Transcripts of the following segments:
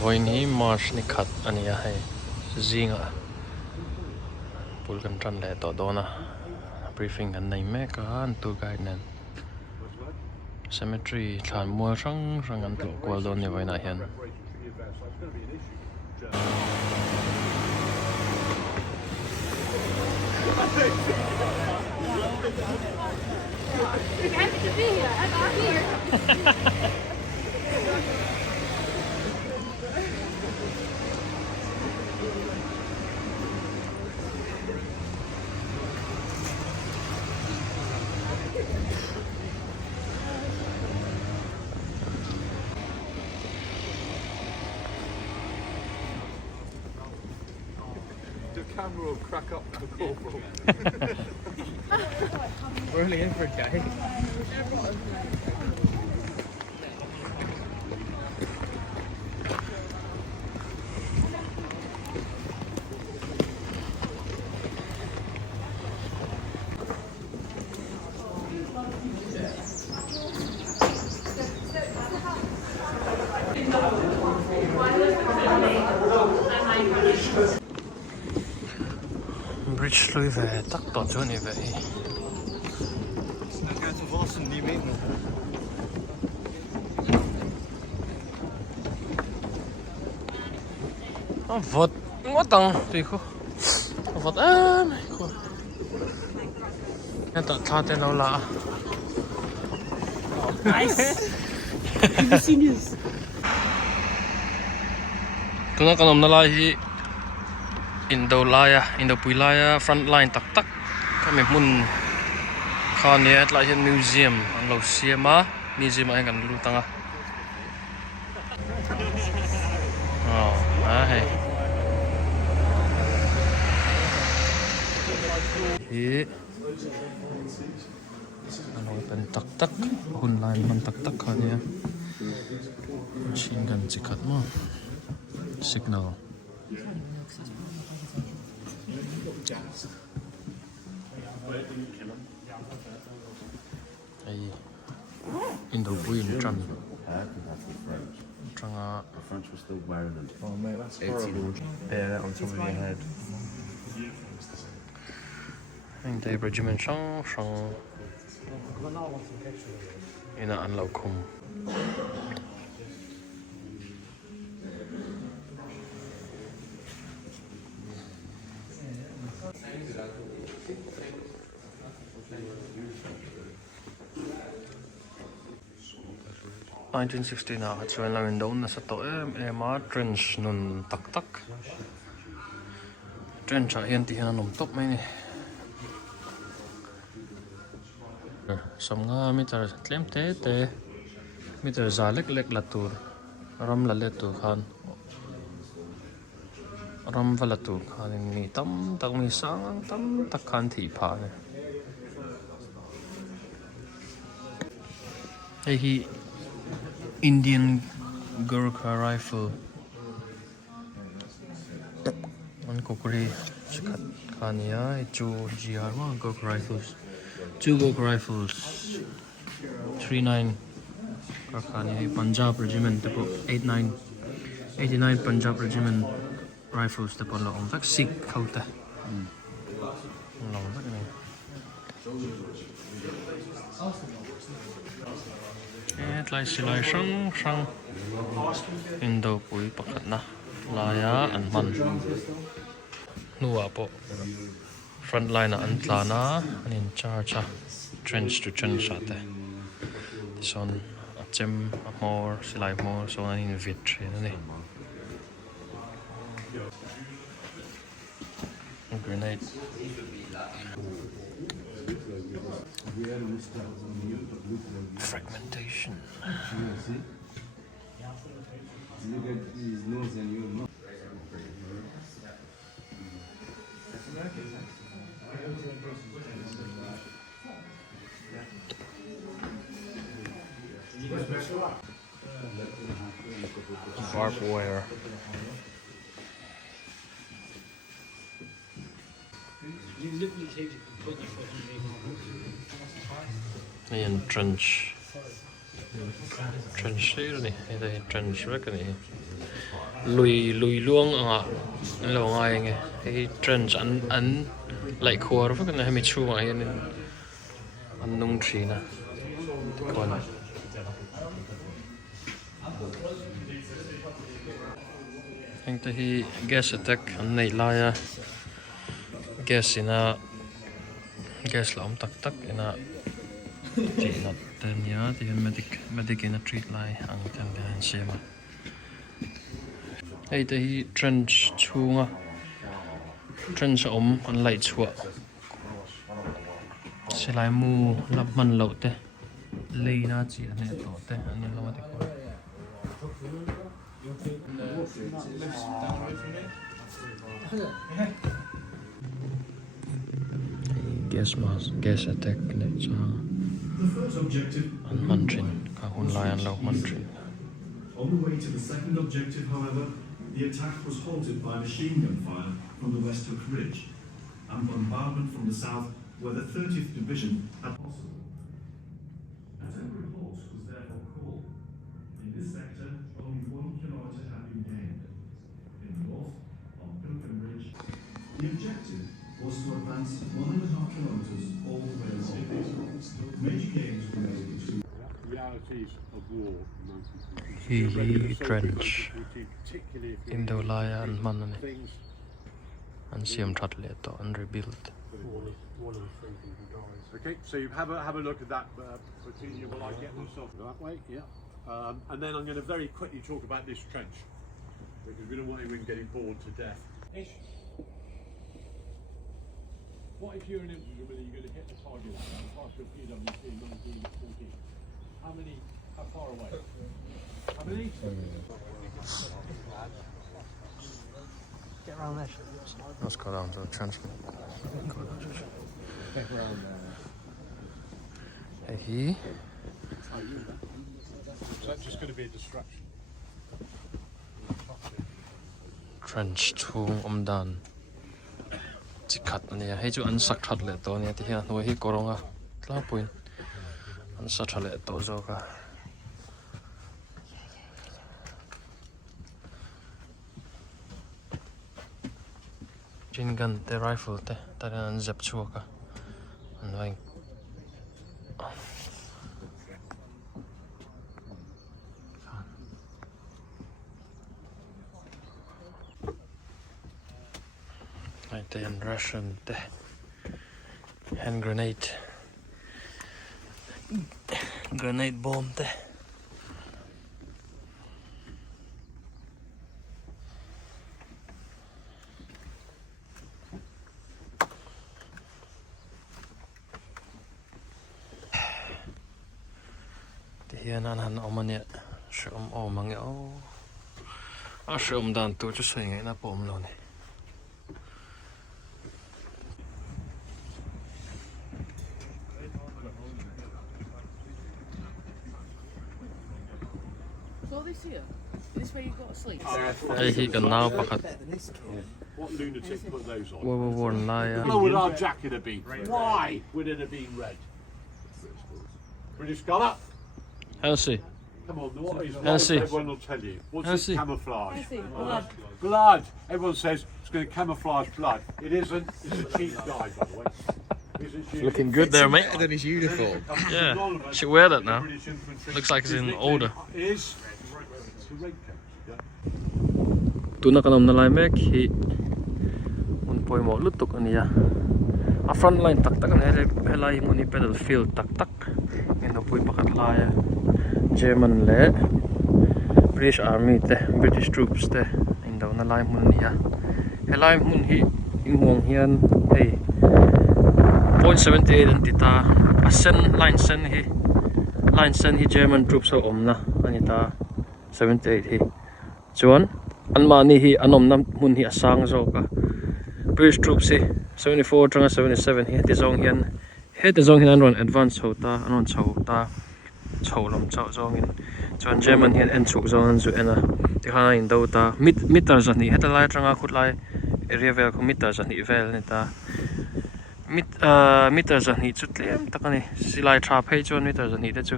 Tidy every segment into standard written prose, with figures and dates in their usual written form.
Voin hi marsh ni khat ania hai zinga pul kan tran le to dona briefing kan nei me ka an tour guide nen cemetery THLANMUAL rang an tu kwal don ni voina hian You're happy to be here. I'm here. The camera will crack up the corporal. We're only in for a day. Bridge lui về tắc tọt chỗ này vậy. Vọt ngó tầng tùy khu vọt mày khu cái tọt tha tên nào lạ. Nice. Have you seen this? Tuna kanom na lai hi Indopui front line tak kami mun khan ni at lai hian museum an lo siama museum ai kan lu tanga hey hi an lo pen tak hun line man tak khan ni machine gun chikat mo signal ai Indopui in tran tranga The French were still wearing them. Oh mate, that's horrible. Bear that on top of your head. anh thấy regiment sang ina an lo khum in 1960 na chuan lang in don na sa to em a trench nun tak trench a hian ti hian nom top mai ni samnga meter tlem te meter za lek la tur ram la le tu khan ram vala tu khan ni tam tak mi sang tam tak khan thi pha ne hey hi Indian Gurkha rifle an kokri chikat khania chu GR ma Gurkha rifles two Gurkha rifles 39 khania Punjab regiment te 89 Punjab regiment rifles te lo om tak Sikh khauta long tak ni lai silai sang Indopui pakhat na laya an man nuwa po front line an tlana an in charge trench to trench ate son achem more silai more so an in victory ni grenade fragmentation barbed wire ayan trench here ni ito yung trench rack ni lùi luông à lâu ngay nghe cái trend ăn lại khua đó cái này hay chua ngay nên ăn nung trì nè còn anh thấy gas attack anh này lại gas ina gas là tắc tắc ina chỉ là tên nhớ thì medic ina treat lại ăn tên để anh xem mà đây thì trend chua trend anh lại chua sẽ lại mua lập mình lẩu thế lấy na chỉ anh này lẩu thế anh này lẩu thế coi gas attack này cho anh man trên cả hun lại anh lẩu man trên. On the way to the second objective, however, the attack was halted by machine gun fire from the West Hook Ridge and bombardment from the south, where the 30th Division had possible. A temporary halt was therefore called. In this sector, only 1 kilometre had been gained. In the north, on Pilgrim Ridge, the objective was to advance 1.5 kilometres all the way along. Major gains were made between Realities of war. He trench Indo LAI and man and see him try to and rebuild. Okay, so you have a look at that. Will I get myself that way? Yeah. And then I'm going to very quickly talk about this trench because we don't want anyone getting bored to death. What if you're an infantryman and you're going to hit the target past your PWC 1914? How far away? How many? Get around there. Let's go down to the trench. Hey. So that's just going to be a distraction. Trench chung dan. Chỉ khát này hay chú ăn sắc thật lệ tổ này thì hiện nuôi hi cổ à, lá bùn ăn sắc thật lệ tổ rồi cả. Trên gần cái rifle thế, ta đang dập chua cả, anh nói. And Russian hand grenade bomb te hiền han ông này sớm ôm mang nhau sớm đàn tu cho sợi ngay na bom luôn này. This where you've got to sleep. Hey, he can now pakat. What lunatic put those on? Worn lie. How would our jacket have been? Why would it have been red? British colour? Elsie. Come on, what is Elsie. everyone will tell you. What's Elsie. this camouflage? Blood. Blood. Everyone says it's going to camouflage blood. It isn't. It's a cheap dye, by the way. Looking good there, mate. Better than his uniform. Yeah, should wear that now. Looks like it's in order. Is Tuna kanom na lai mek hi mun poi mo lutuk ania a front line tak tak an helai muni battlefield tak tak Indopui pakat lai German le British army te British troops te Indo na lai mun nia helai mun hi ingmong hian hey .78 an tita a sen line sen hi German troops ho omna anita 78 hi chuan anmani hi anom nam mun hi asang zo ka British troops hi 74 tanga 77 hi te zong hian anon advance ho ta anon chho ta cholom chau zong in chuan German hian en chuk zong an zu ena ti khana in do ta meter zani heta lai tanga khut lai area vel ko meter zani vel ni ta meter zani chu tlem takani silai tha phei chuan meter zani te chu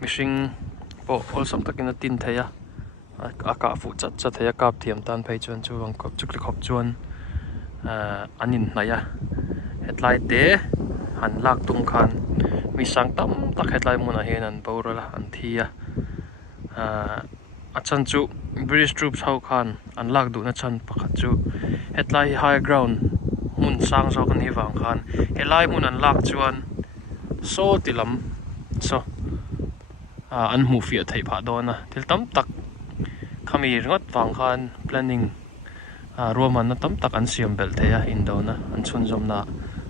mishing po all sam takin a tin theya aka phụ chất thấy cáp thiểm tan phải chuan chu vang cop chuk khop chuan anin naya headlight te han lak tung khan mi sang tam tak headlight mun a hen an boral an thia achan chu British troops ho khan an lak du na chan pakhat chu headlight high ground mun sang zo kan hi wang khan helai mun an lak chuan so tilam so an mu fi thei pha dona til tam tak khami ringot wang khan planning roman na tam tak an siam bel theya indona an chun zomna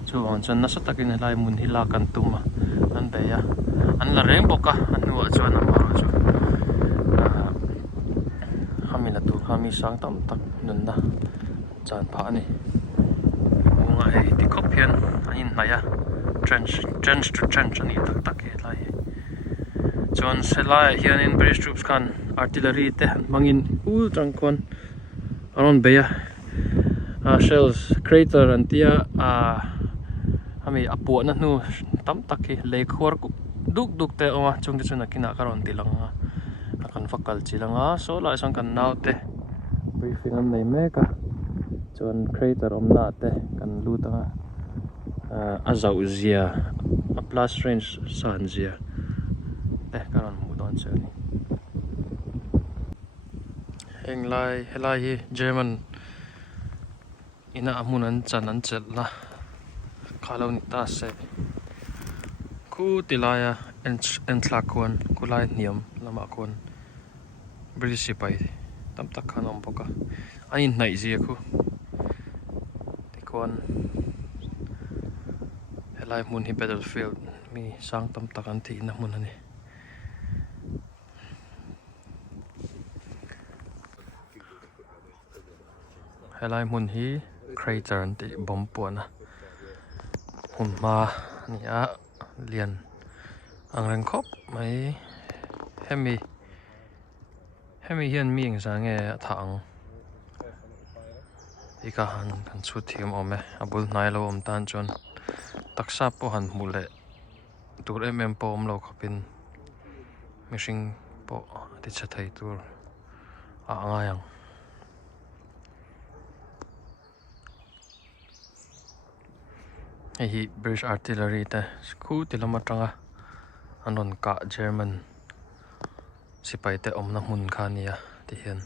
chu wang chun na satakin helai mun hi la kan tuma an beya an la reng boka an nuwa chuan amaro chu khami la tu khami sang tam tak nun na chan pha ni nga hei ti khop hian anin naya trench to trench ani tak tak he lai chuan selai hian in British troops khan artillery te mangin ul tangkon aron beya shells crater antia ami apu na nu tam tak hi lekhor duk te oma chung chuna kina karon tilanga akan fakal chilanga so la sang kan naute briefing an nei meka chuan crater omna te kan lutanga a ZAU zia a plus range san zia te karon mu don chani helai hi German ina amun an chan an chel na khalo ni ta se ku tilaya en thlakon kulai niam lama kon British pai tam tak khanom boka ain nai zia khu tikon helai mun hi battlefield mi sang tam tak an thi na mun ani helai mun hi crater an ti bom puana hun ma ni a lian ang reng khop mai hemi hian mi eng sang nge thang ika han kan chu thiam ome abul nai lo om tan chon taksa po han mule tur po om lo khopin mishing po ti chathai tur a anga yang hi British artillery te khu tilama tanga anon ka German sipai te omna mun khania ti hian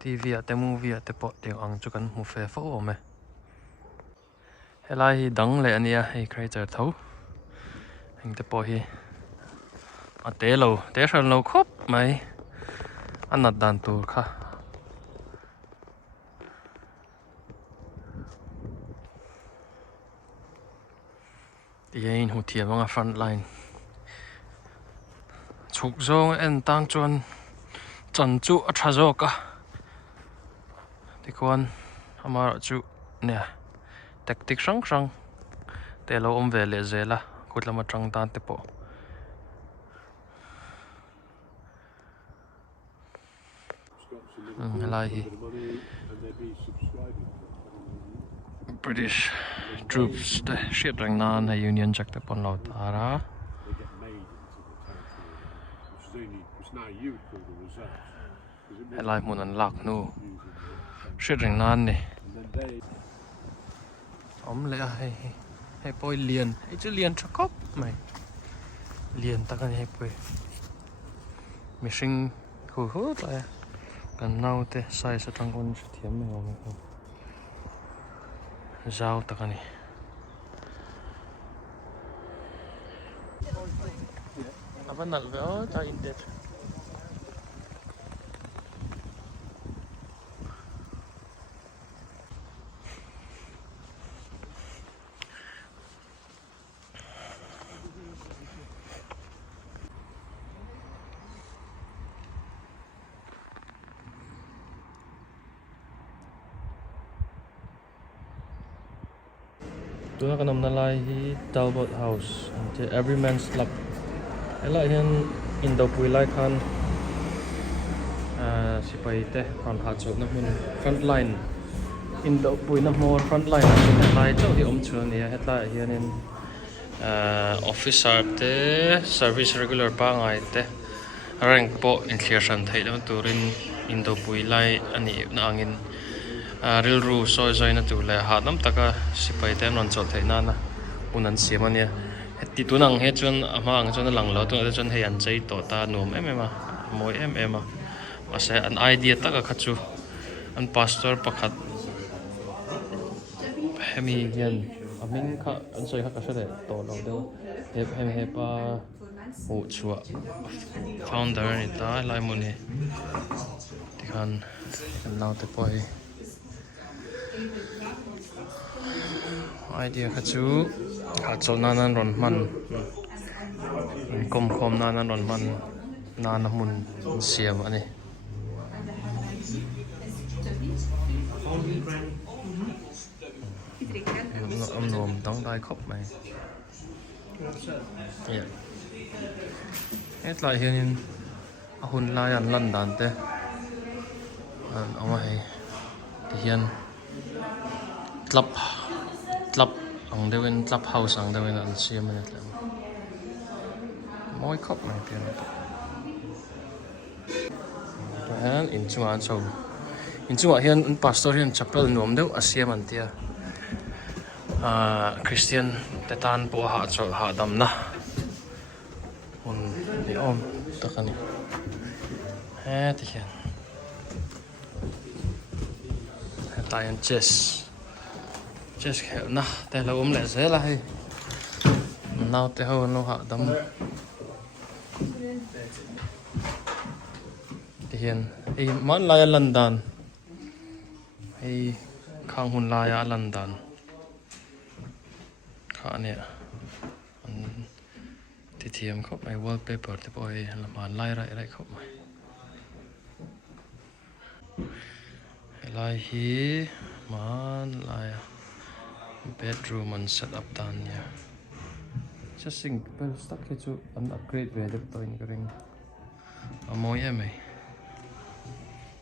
TV ate movie ate po te ang chu kan mu fe fo ome helai hi dang le ania hei crater tho heng te po hi ate lo te hran lo khop mai anat dan tur kha Iain hu thiam anga front line chuk zong en tang chuan chan chu a tha zoka tikwan amara chu ne tactic sang te lo om ve le zela kutlama tang tan te po lai hi British troops the shit rang nan a Union Jack te pon lo tara helai mun an lak nu shit rang nan ni om le hei poi lian hei chu lian thakop mai lian takan hei poi mishing hu ta kan nau te sai sa tang kon thiam me om ZAU takani apa nal ve o ta indet tuna kanam na lai hi Talbot House ante every man's luck ela hian Indopui lai khan sipai te kon ha chok na mun front line Indopui na more front line lai chau hi om chuan ni hetla hian in officer te service regular pa ngai te rank po in clear san thei lo turin indopui lai ani na angin ril ru soi zoi na tu le ha dam taka sipai te non chol thei na na unan siam ania ti tunang he chun ama ang chun lang lo tu chun he an chei to ta nom em em a moi em em a ase an idea taka khachu an pastor pakhat hemi hian aming kha an soi kha ka se to lo de he pa ho chua founder ni ta lai mun he ti khan now te poi idea khachu kha chol na nan ron man kom khom na nan ron man na na mun siam ani âm nồm đóng đai khóc này hết lại hiện hun lai ăn lần đàn tê ông này thì hiện club ông đều in club house ông đều in ăn xiêm này lắm mỗi khóc này tiền rồi in chung ăn sầu in chung hiện pastor hiện chapel nôm đều xiêm ăn tia Christian tetan po ha chol ha dam na un ni om takani he ti hian Lion chess khel na te lo le ze la hi now te ho no ha dam ti hian ei man la ya London ei khang hun la ya London nè thì thiêm khóc mày wallpaper thì bôi làm bàn lai lại khóc mày lai hi man lai bedroom and set up done nha just simple stuck cái chỗ anh upgrade về được tôi cái ring môi em mày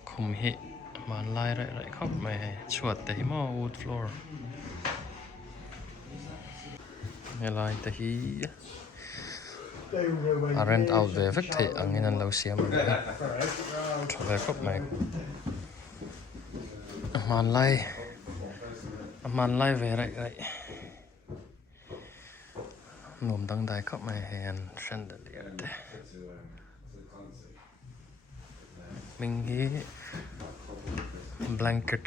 không hi man lai lại khóc mày chuột thì mà wood floor LAI THI rent out về vết thị ăn nên lâu xiêm rồi cho về khóc này man lai về lại nôm đăng đài khóc này hèn chandelier thế mình nghĩ blanket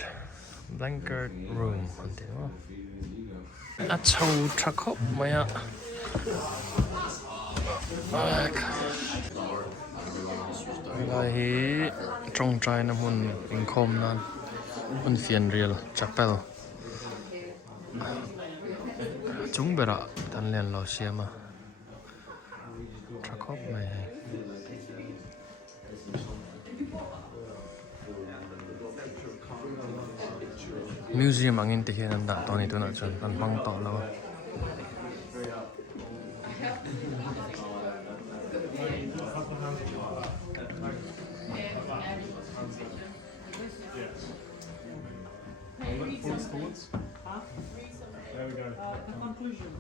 room thế đúng không châu trắc khóc mày ạ lại trong trai nằm hun income nan hun phiền real chapel chúng bè ạ tan liền lò xe mà trắc khóc mày museum angin tihian an da tawni tuna chuan an hmang tawh lo There we go. The conclusion.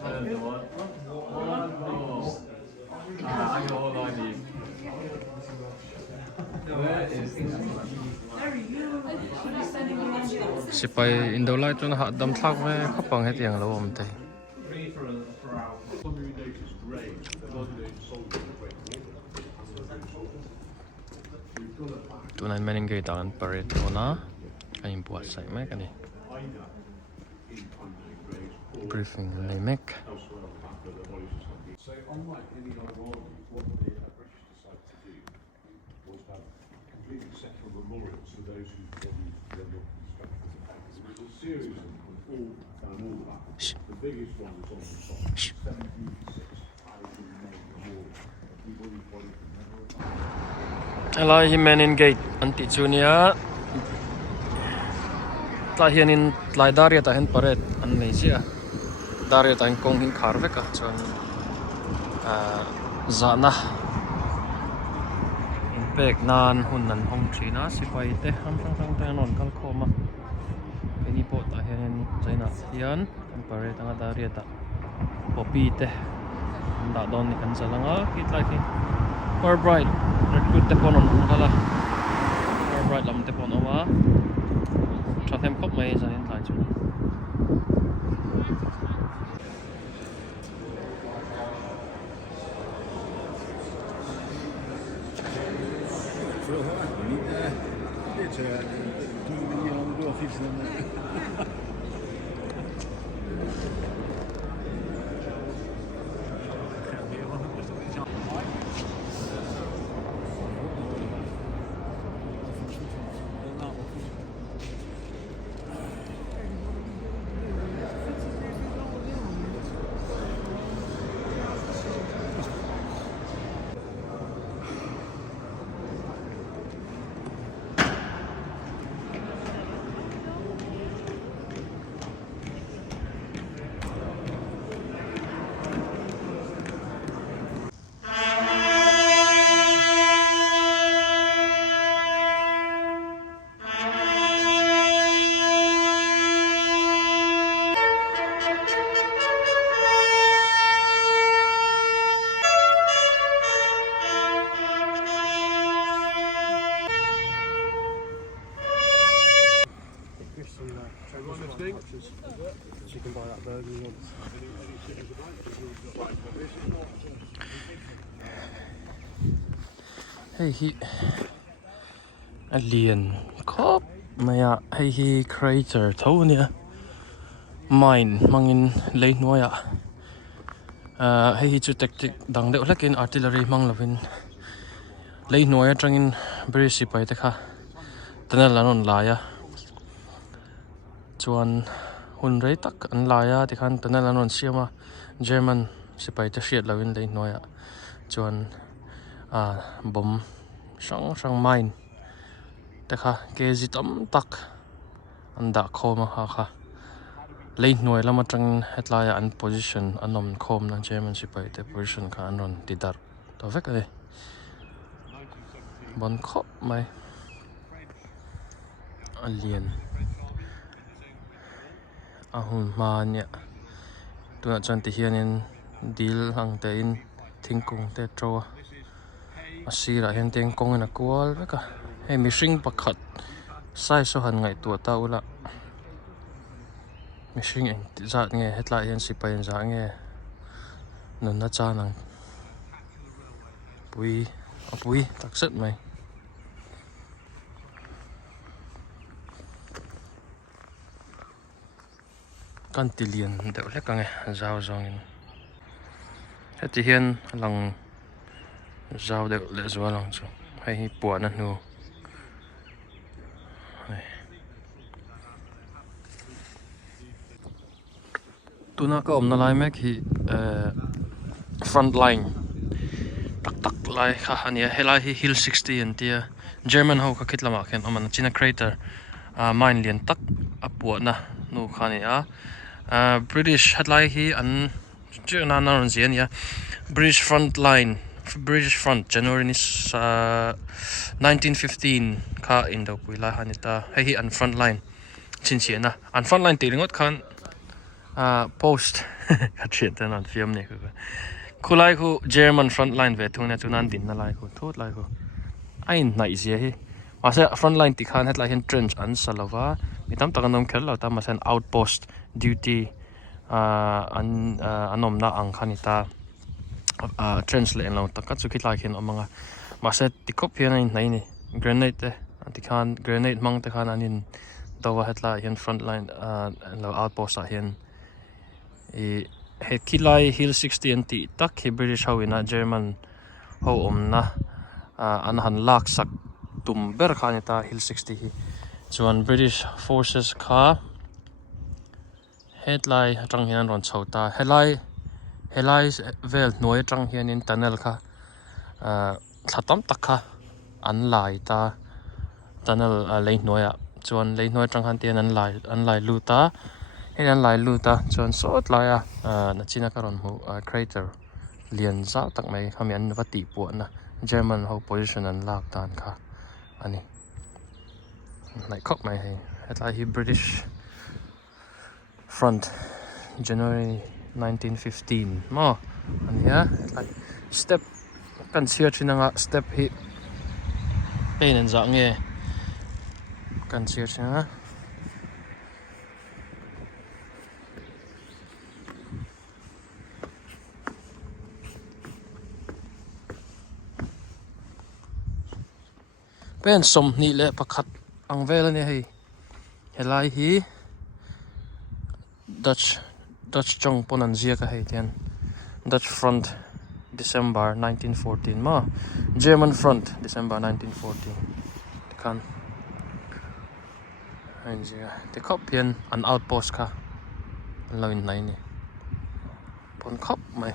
I don't know what. I know all I need. Where is sipai indolai chuan ha dam thlak ve khapang he tiang lo om te tunai mening ge dan parade ona kain buat sai mai kani briefing nei mek So unlike any other organ, what the British decided to do was have completely secular memorials for those whose bodies were not constructed as a package. It was a series of all that. The biggest one was on the top, 756 Irish memorial. Everybody's body could never LAI hi main gate anti chunia ta hianin tlai daria ta hen parade an nei sia daria ta kong hin khar veka chuan zana in pek nan hun nan hong trina sipai te ham sang te non kal khoma ini po ta hian zaina hian kan pare tanga daria ta popi te da don ni kan salanga kit like for bright recruit te pon on kala for bright lam te pon oma thathem khop mai zanin lai chu You can buy that burger you want. hei hi a lian khop maya hei hi crater tho nia mine mangin leinoya hei hi chu tactic dang deuh hlekin artillery manglovin leinoya tangin british sipai te kha tunnel anon laia chuan hun rei tak an laia tikhan tunnel anon siama German sipai te hriat lovin leinoya chuan bom sang mine te kha kg tam tak an da khoma kha leinoy lama tang hetlaya an position anom khom na German sipai te position kha anon tidar to vek ade bon khop mai alien ahun mania tu chan ti hianin dil hang te in thingkung te tro asira hian teng kong na kual veka he mihring pakhat sai so han ngai tu ta ula mihring eng zat nge hetla hian sipai za nge nun na cha nang pui takset mai kan tilian deuh hlek ange zau zongin heti hian lang zau deuh le zual lang chu hei hi puan na hnu tuna ka omna lai mek hi front line tak lai kha ania helai hi hill 60 an tia German ho ka khitlama khen aman china crater mine lian tak apu na nu khani British headline hi an na ron zian ya British front January ni 1915 kha Indopui la hanita hi an front line chin chiana an front line tiringot khan post khathian tan an film ne khulai khu German front line ve thungna chunan din na lai khu thot lai khu ain nai zia hi ase front line ti khan hetlai hen trench an salova mitam takanom khel la ta masan outpost duty anom na ang khanita trench le lo ta ka chu khitlai khen amanga mase tikop hian nai ni grenade ti khan grenade mang te khan anin dawa hetla hian front line lo outpost a hian he kilai hill 60 and ti tak hi British ho ina German ho omna an han lak sak tum ber khanita hill 60 hi chuan British forces kha headline atang hian ron chhota helai vel noi atang hian in tunnel kha thlatam takha an lai ta tunnel lei noya chuan lei noi atang han tian an lai luta an lai luta chuan sot laia na china karon mu crater lian za tak mai khamian vati pu na German ho position an lak dan kha ani nai khop mai hei hetlai hi British front January 1915 mo ani ha hetlai step kan sia chinanga step hi pain an za nge kan sia china pen som ni le pakhat ang vela ni hei helai hi Dutch chong ponan zia ka hei tian Dutch front December 1914 ma German front December 1914 kan anh zia te khop pian an outpost kha an lo in nai ni pon khop mai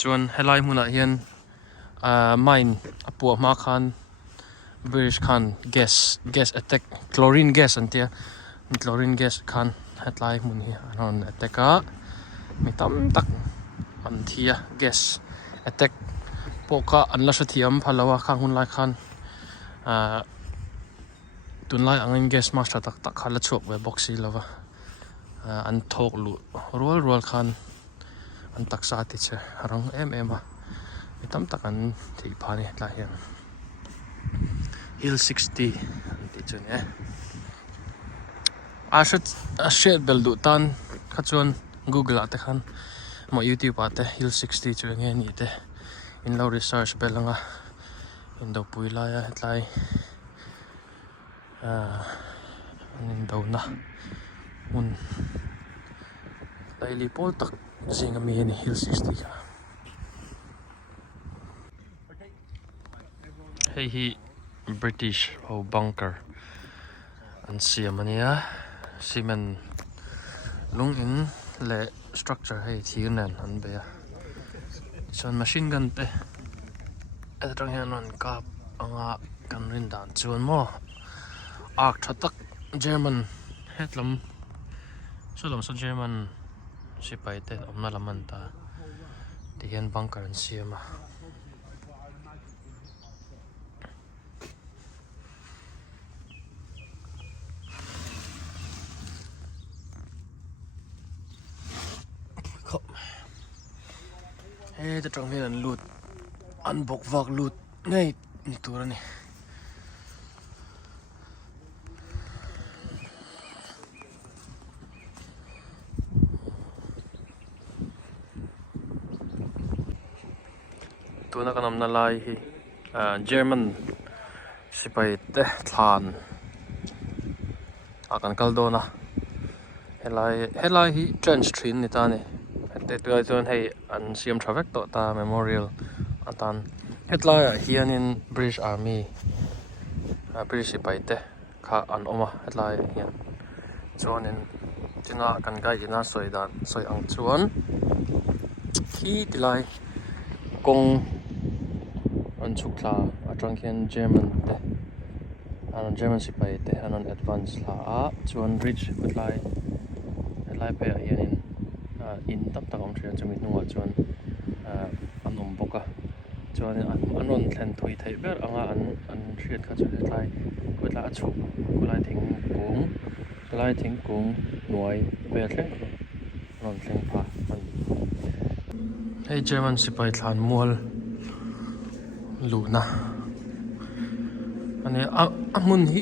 chuan helai hmuna hian mine apu ma khan British khan gas attack chlorine gas antia chlorine gas khan hetlai hmun hi anon attack a mi tam tak an thia gas attack poka an la sathiam phalawa khang hun lai khan tun lai angin gas master tak khala chok we boxi lova an thok lu rual khan an taksa ti che rang em a mi tam tak an thei phani la hian Hill 60 ti chun e a shed bel du tan kha chuan Google ate khan mo YouTube ate Hill 60 chu nge ni te in lo research belanga INDOPUI la ya hetlai anin do na mun daily pol tak zinga mi ni Hill 60 ka hei hi British ho bunker an siamania cement lung in le structure hei thirnen an be chon machine gun te atrang hian an kap anga kan rin dan chuan mo ark thatak German hetlam solom so German sipai te omna laman ta ti hian bunker an siama hey the trong hian an lut an bok vak lut nei ni tur ani tuna kanam na lai hi German sipai te THLAN akan kaldona helai hi trench thin ni ta ni te tu ai chuan hei an siam thavek to ta memorial atan hetlai hian in British Army British sipai te kha an oma hetlai hian chuan in tinga kan gai ina soi ang chuan khi tilai kong an chukla atang hian German te an German sipai te an advance la a chuan bridge hetlai pe hian in tap tak om thrian chumi nuwa chuan an boka chuan an ron thlen thui thei ber anga an thriat kha chu hetlai kutla chu kulai thingkung nuai ve thleng ron thleng pha hei German sipai THLANMUAL luna ani amun hi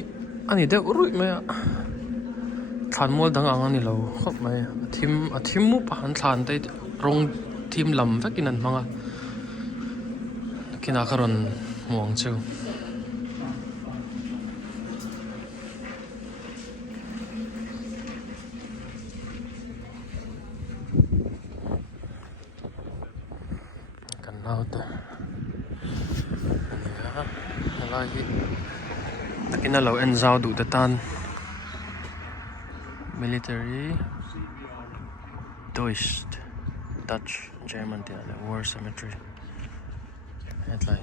ani de urui me THLANMUAL dang ang ani lo khop mai athim mu pahan thlan te rong thim lam vekin an manga kina karon muang chu kan nauta lagi takina lo en ZAU du tan military Dutch German the war cemetery hetlai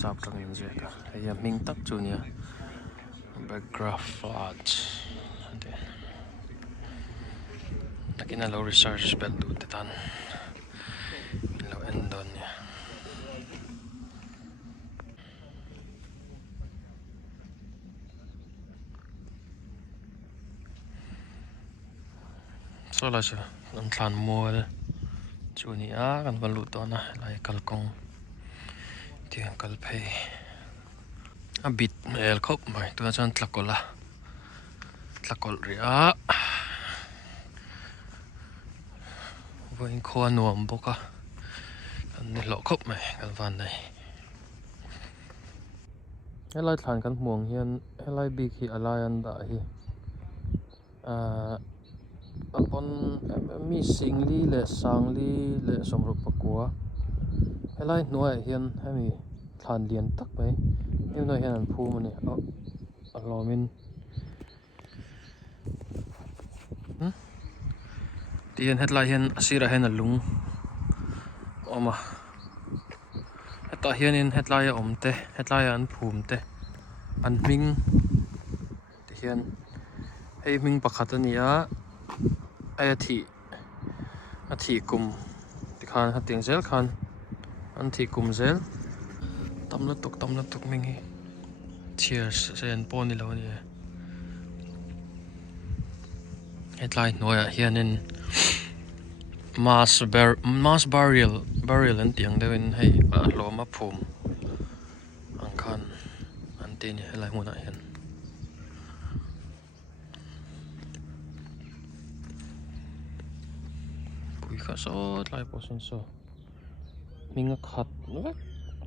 sap tang in je ka ya ming tak chu nia backgraph floods Nakina low research spell do titan. Low endon niya. So là chứ, nằm thàn mua chú ní á, gần vào lụt đó nè, lại cල් công tiếng cl pay. A bit el khóc mày, tôi chân tlakol ri á. Với khoa nuông bốc á, gần lộ khóc mày, gần van này. Cái lại thàn gần muông hiền, cái lại bị khi allian đã hi. Upon mi sing li le sang li le somruk pakua. Cái lại nuôi hiền, hay mi thàn liền tắc mày. Nhưng nói hiền ăn phu mà nè, lo min. Tiyan hetla hian asira hen alung oma heta hian in hetla ya omte hetla ya an phumte an ming ti hian hei ming pakhat ania ai thi kum ti khan hating zel khan an thi kum zel tamla tuk ming hi cheers sen poni lo ni hetlai noya hian in mass burial an tiang deuhin hei hlawma phum ang khan an ti ni helai hmuna hian pui kha so tlai posin so minga khat vek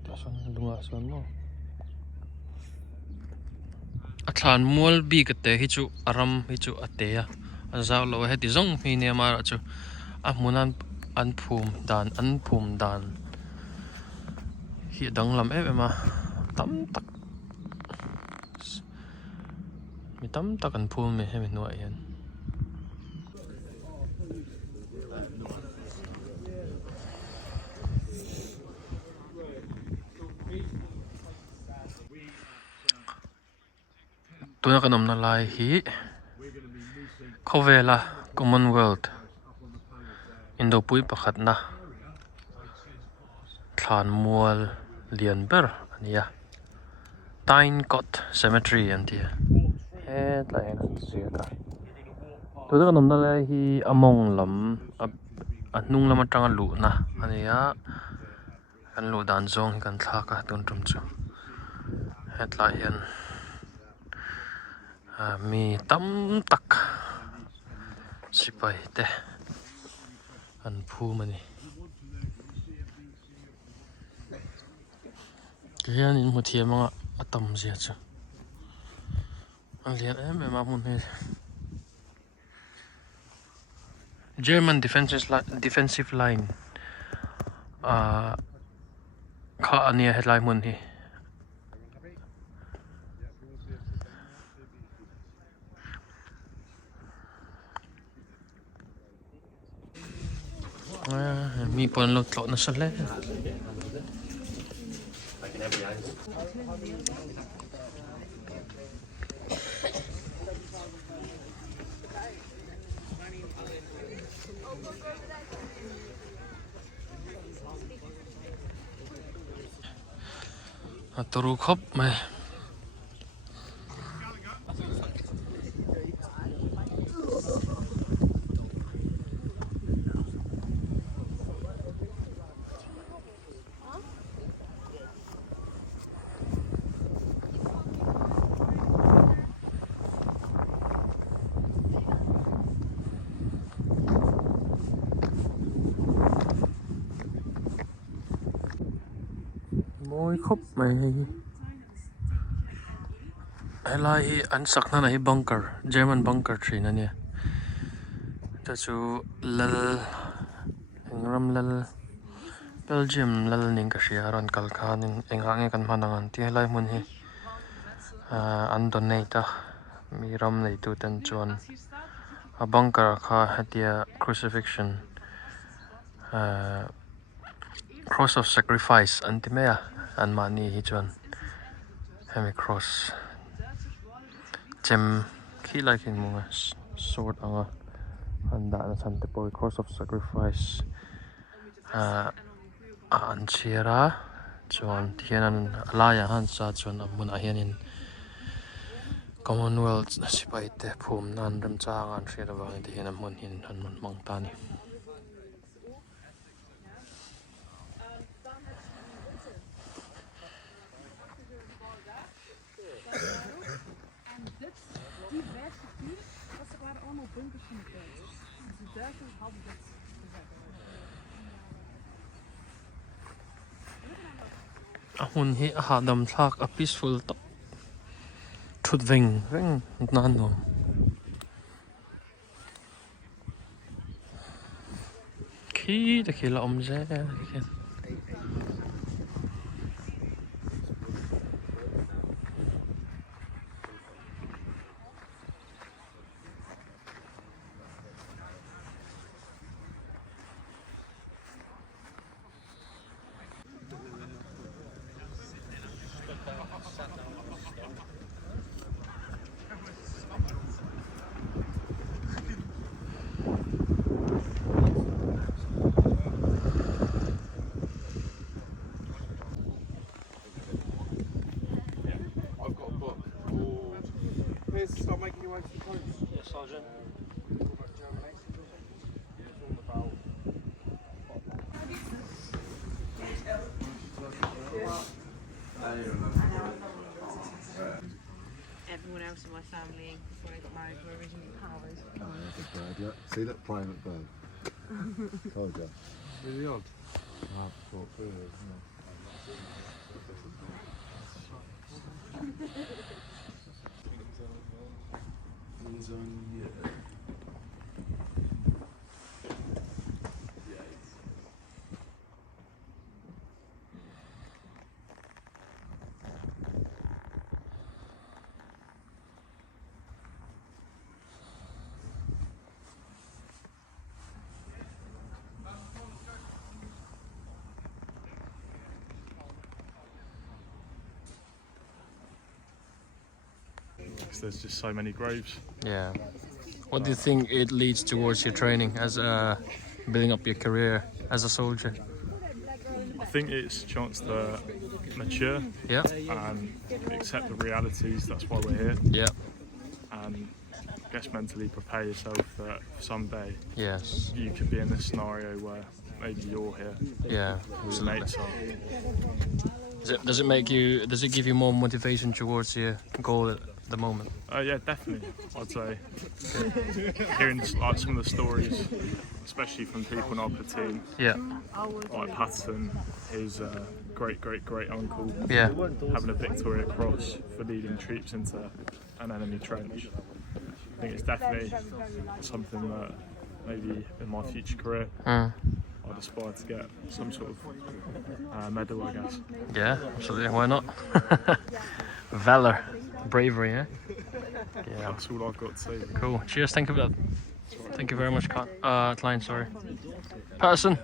ta son lunga son mo a thlan mual bi ka te hi chu aram hi chu ateya a zau lo he ti zong hi ne mara chu a hmunan an phum dan hi dang lam ema tam tak an phum me he mi nuai hian tuna kanom na lai hi KHAWVELA Commonwealth INDOPUI pakhat na THLANMUAL LIANBER ania Taincot Cemetery antia he tlai na zia ka tuna kanom na lai hi among lam a hnung lam atanga lu na ania kan lu dan zong hi kan thla ka tun tum chu he tlai hian mi tam tak sipai te an phu mani hian in muthia manga atam zia chu an lian em amun he German defensive line kha ania headline mun hi mi pon lo tlok na sale turu khop mai môi khóc mày LAI an sakna na hi bunker German bunker three na nia ta chu lal engram lal Belgium lal ning ka ria ron kal khan in engang kan manangan ti lai mun hi an donate mi ram nei tu tan chuan a bunker kha hatia crucifixion cross of sacrifice antimea an mani hi chuan hemi cross chem khi lai kin munga sword anga handa na sa Indopui Cross of Sacrifice an chira chuan hianin LAI han sa chuan amuna hianin Commonwealth sipai te phum nan ram chang an hriat awang te hian amun hin han mun mang ta ni En dit, die 5 dat waren allemaal bunkers van de Duitsers. Dus de Duitsers hadden dit gezet. hun hi a hadam thlak a peaceful to thut veng nan no khi ta khi la om je I've got a book called Here's to Start Making Your Way to the Coast. Yes, Sergeant. Everyone else in my family before I got married were originally powers. Oh, that's a bird, yeah. See that private bird? Told you. Really odd. There's just so many graves. Yeah. What do you think it leads towards your training as building up your career as a soldier? I think it's a chance to mature Yeah. and accept the realities. That's why we're here. Yeah. And I guess mentally prepare yourself that someday Yes. you could be in this scenario where maybe you're here. Yeah. Your Absolutely. mates are. Does it give you more motivation towards your goal at the moment? Yeah, definitely. I'd say hearing like some of the stories, especially from people in our platoon, Yeah. like Patterson, his great uncle, Yeah. having a Victoria Cross for leading troops into an enemy trench. I think it's definitely something that maybe in my future career Mm. I'd aspire to get some sort of medal, I guess. Yeah, absolutely. Why not? Valor, bravery, yeah. Yeah. That's all I've got to say. Cool. Cheers. Thank you for that. Thank you very much, Klein. Sorry. Patterson.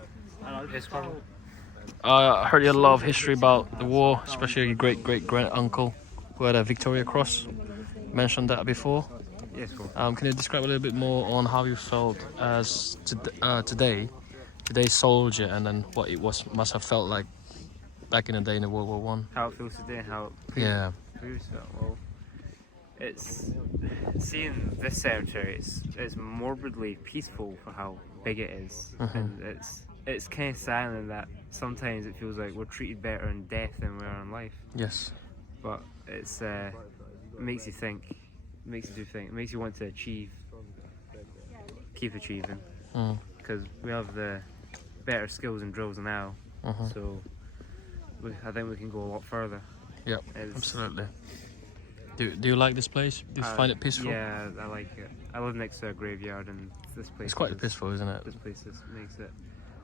I heard you had a lot of history about the war, especially your great uncle who had a Victoria Cross. You mentioned that before. Yes, cool. Can you describe a little bit more on how you felt as today's soldier, and then what it must have felt like back in the day in the World War One? How it feels today and how it Yeah. proves that. Well, it's seeing this cemetery. It's morbidly peaceful for how big it is, and it's kind of silent that sometimes it feels like we're treated better in death than we are in life. Yes. But it's it makes you think. It makes you do think. It makes you want to achieve, keep achieving, because we have the better skills and drills now. So I think we can go a lot further. Yeah. It's- Absolutely. Do you like this place? Do you find it peaceful? Yeah, I like it. I live next to a graveyard, and this place. It's quite is- peaceful, isn't it? This place makes it.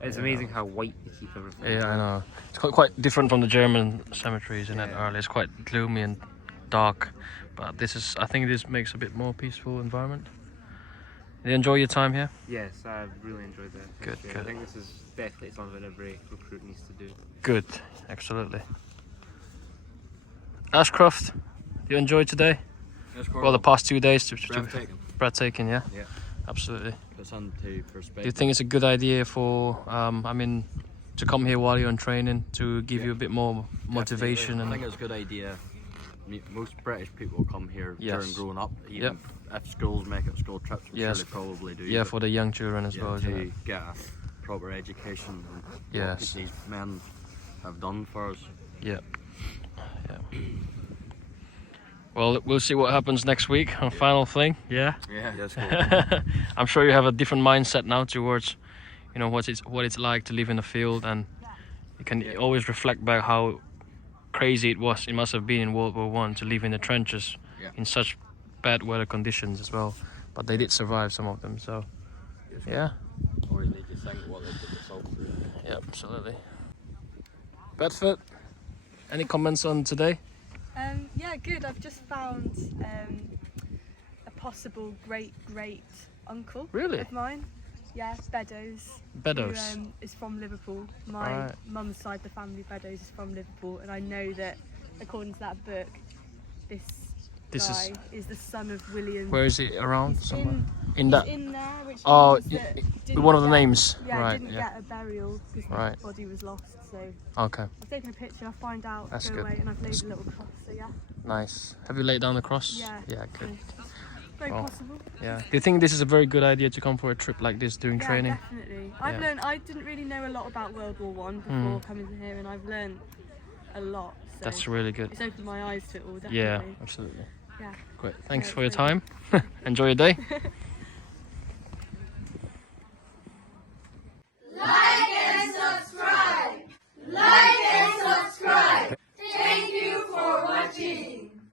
It's amazing how white they keep everything. Yeah, I know. It's quite different from the German cemeteries in that Yeah. early. It's quite gloomy and dark, but I think this makes a bit more peaceful environment. You enjoy your time here? Yes, I've really enjoyed that. Good, I good. think this is definitely something every recruit needs to do. Good, absolutely. Ashcroft, you enjoyed today? Well, the past 2 days. Breathtaking. Breathtaking, yeah? Yeah. Absolutely. puts into perspective. Do you think it's a good idea for, I mean, to come here while you're on training to give you a bit more motivation? Definitely. I And think it's a good idea. Most British people come here Yes. during growing up, even Yep. if schools make it school trips, which Yes. they probably do. yeah, but, for the young children as well, isn't to it? get a proper education on Yes. what these men have done for us. Yeah. Yeah. Well, we'll see what happens next week on final thing. Yeah. Yeah, that's cool. I'm sure you have a different mindset now towards, you know, what it's like to live in the field, and you can always reflect back how crazy it must have been in World War One to live in the trenches in such bad weather conditions as well. But they did survive, some of them. So yeah. Always need to think what they put themselves through. Yeah, absolutely. Bedford, any comments on today? Yeah, good. I've just found a possible great uncle Really? of mine. Yeah, Beddoes. Beddoes. Who is from Liverpool. My Right. mum's side of the family, Beddoes, is from Liverpool, and I know that according to that book, this guy is the son of William. Where is it around? He's Somewhere? in that. there, which Oh, means that didn't one of the get- names. Yeah, Right. didn't Yeah. get a burial because Right. the body was lost. So Okay. I've taken a picture. I'll find out. That's go good. away, and I've laid That's a little cross. So yeah, Nice. Have you laid down the cross? Yeah. Yeah. Good. very Well, possible. Yeah. Do you think this is a very good idea to come for a trip like this during Yeah, training? definitely. I've Yeah. learned. I didn't really know a lot about World War One before coming to here, and I've learned a lot. So That's really good. it's opened my eyes to it all. Definitely. Yeah, absolutely. Yeah. Great. Thanks Yeah, for your it's very time. Enjoy your day.